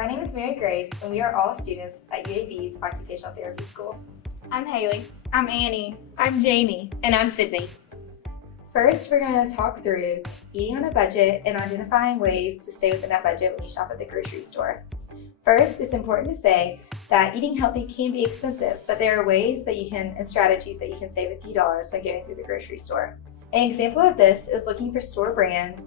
My name is Mary Grace, and we are all students at UAB's Occupational Therapy School. I'm Haley. I'm Annie. I'm Jamie. And I'm Sydney. First, we're going to talk through eating on a budget and identifying ways to stay within that budget when you shop at the grocery store. First, it's important to say that eating healthy can be expensive, but there are ways that you can and strategies that you can save a few dollars by going through the grocery store. An example of this is looking for store brands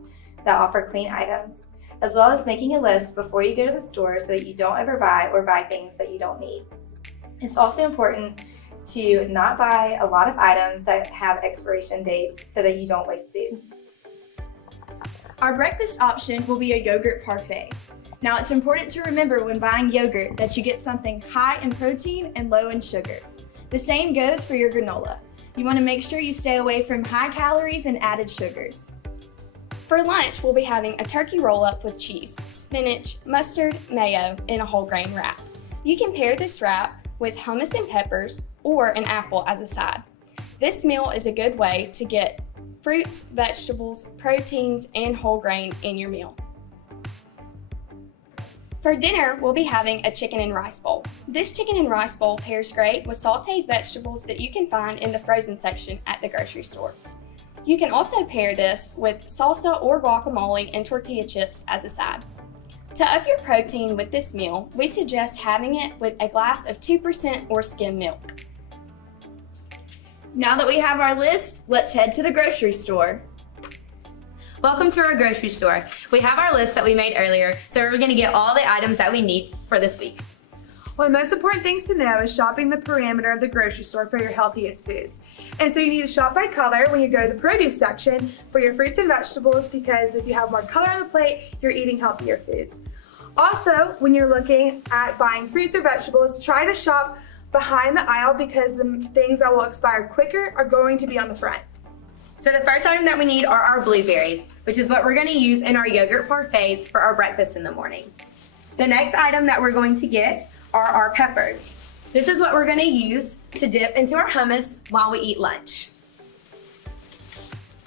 that offer clean items, as well as making a list before you go to the store so that you don't buy things that you don't need. It's also important to not buy a lot of items that have expiration dates so that you don't waste food. Our breakfast option will be a yogurt parfait. Now, it's important to remember when buying yogurt that you get something high in protein and low in sugar. The same goes for your granola. You want to make sure you stay away from high calories and added sugars. For lunch, we'll be having a turkey roll-up with cheese, spinach, mustard, mayo, and a whole grain wrap. You can pair this wrap with hummus and peppers or an apple as a side. This meal is a good way to get fruits, vegetables, proteins, and whole grain in your meal. For dinner, we'll be having a chicken and rice bowl. This chicken and rice bowl pairs great with sauteed vegetables that you can find in the frozen section at the grocery store. You can also pair this with salsa or guacamole and tortilla chips as a side. To up your protein with this meal, we suggest having it with a glass of 2% or skim milk. Now that we have our list, let's head to the grocery store. Welcome to our grocery store. We have our list that we made earlier, so we're going to get all the items that we need for this week. One of the most important things to know is shopping the perimeter of the grocery store for your healthiest foods. And so you need to shop by color when you go to the produce section for your fruits and vegetables, because if you have more color on the plate, you're eating healthier foods. Also, when you're looking at buying fruits or vegetables, try to shop behind the aisle because the things that will expire quicker are going to be on the front. So the first item that we need are our blueberries, which is what we're going to use in our yogurt parfaits for our breakfast in the morning. The next item that we're going to get are our peppers. This is what we're going to use to dip into our hummus while we eat lunch.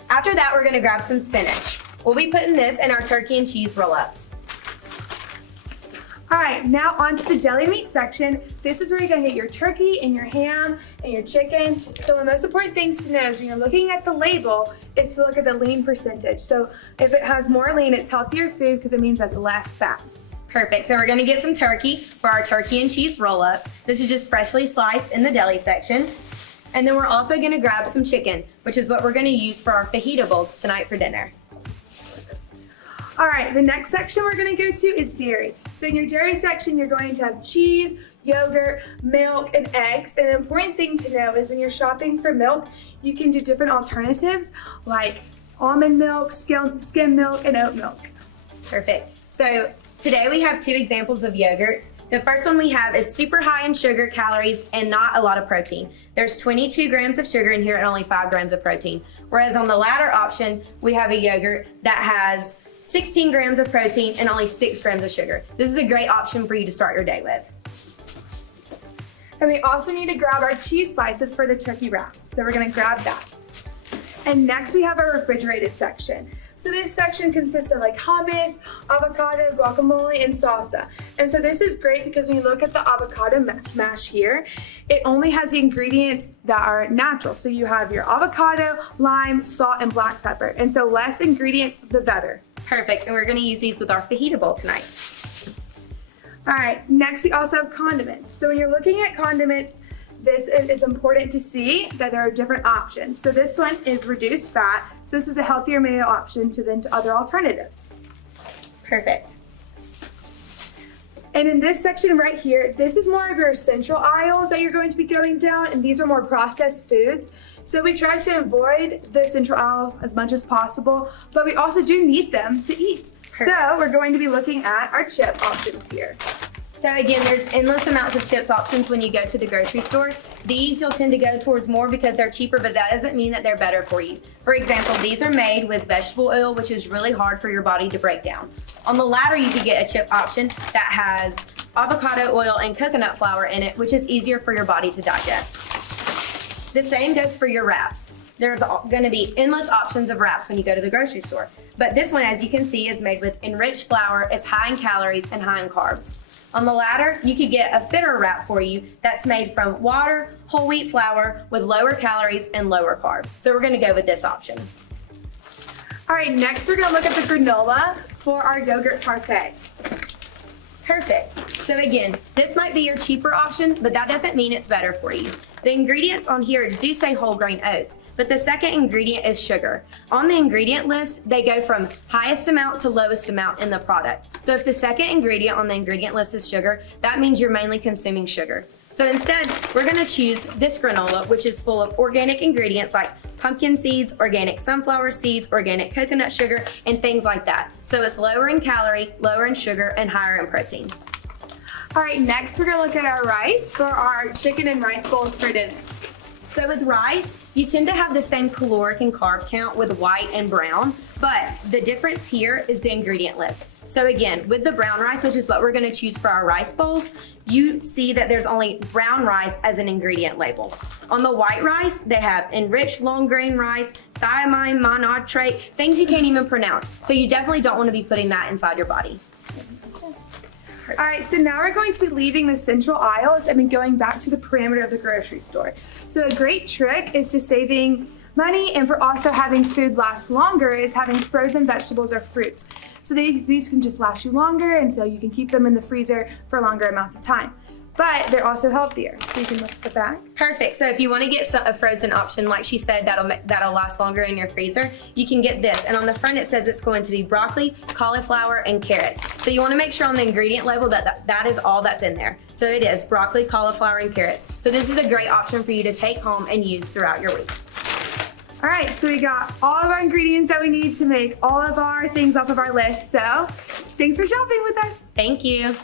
After that, we're going to grab some spinach. We'll be putting this in our turkey and cheese roll-ups. All right, now on to the deli meat section. This is where you're gonna get your turkey and your ham and your chicken. So one of the most important things to know is when you're looking at the label is to look at the lean percentage. So if it has more lean, it's healthier food because it means that's less fat. Perfect, so we're gonna get some turkey for our turkey and cheese roll-ups. This is just freshly sliced in the deli section. And then we're also gonna grab some chicken, which is what we're gonna use for our fajita bowls tonight for dinner. All right, the next section we're gonna go to is dairy. So in your dairy section, you're going to have cheese, yogurt, milk, and eggs. And an important thing to know is when you're shopping for milk, you can do different alternatives like almond milk, skim milk, and oat milk. Perfect. So today we have two examples of yogurts. The first one we have is super high in sugar, calories, and not a lot of protein. There's 22 grams of sugar in here and only 5 grams of protein. Whereas on the latter option, we have a yogurt that has 16 grams of protein and only 6 grams of sugar. This is a great option for you to start your day with. And we also need to grab our cheese slices for the turkey wraps. So we're gonna grab that. And next we have our refrigerated section. So this section consists of like hummus, avocado, guacamole, and salsa. And so this is great because when you look at the avocado smash here, it only has the ingredients that are natural. So you have your avocado, lime, salt, and black pepper. And so less ingredients, the better. Perfect, and we're gonna use these with our fajita bowl tonight. All right, next we also have condiments. So when you're looking at condiments, this is important to see that there are different options. So this one is reduced fat. So this is a healthier mayo option to other alternatives. Perfect. And in this section right here, this is more of your essential aisles that you're going to be going down, and these are more processed foods. So we try to avoid the essential aisles as much as possible, but we also do need them to eat. Perfect. So we're going to be looking at our chip options here. So again, there's endless amounts of chips options when you go to the grocery store. These you'll tend to go towards more because they're cheaper, but that doesn't mean that they're better for you. For example, these are made with vegetable oil, which is really hard for your body to break down. On the latter, you could get a chip option that has avocado oil and coconut flour in it, which is easier for your body to digest. The same goes for your wraps. there's going to be endless options of wraps when you go to the grocery store. But this one, as you can see, is made with enriched flour. It's high in calories and high in carbs. On the latter, you could get a fitter wrap for you that's made from water, whole wheat flour with lower calories and lower carbs. So we're going to go with this option. All right, next we're gonna look at the granola for our yogurt parfait. Perfect. So again, this might be your cheaper option, but that doesn't mean it's better for you. The ingredients on here do say whole grain oats, but the second ingredient is sugar. On the ingredient list, they go from highest amount to lowest amount in the product. So if the second ingredient on the ingredient list is sugar, that means you're mainly consuming sugar. So instead, we're gonna choose this granola, which is full of organic ingredients like pumpkin seeds, organic sunflower seeds, organic coconut sugar, and things like that. So it's lower in calorie, lower in sugar, and higher in protein. All right, next we're gonna look at our rice for our chicken and rice bowls for dinner. So with rice, you tend to have the same caloric and carb count with white and brown, but the difference here is the ingredient list. So again, with the brown rice, which is what we're gonna choose for our rice bowls, you see that there's only brown rice as an ingredient label. On the white rice, they have enriched long grain rice, thiamine monohydrate, things you can't even pronounce. So you definitely don't wanna be putting that inside your body. All right, so now we're going to be leaving the central aisles and then going back to the perimeter of the grocery store. So a great trick is to saving money and for also having food last longer is having frozen vegetables or fruits. So these can just last you longer, and so you can keep them in the freezer for longer amounts of time. But they're also healthier. So you can look at the back. Perfect. So if you want to get a frozen option, like she said, that'll last longer in your freezer, you can get this. And on the front, it says it's going to be broccoli, cauliflower, and carrots. So you want to make sure on the ingredient label that is all that's in there. So it is broccoli, cauliflower, and carrots. So this is a great option for you to take home and use throughout your week. All right, so we got all of our ingredients that we need to make all of our things off of our list. So thanks for shopping with us. Thank you.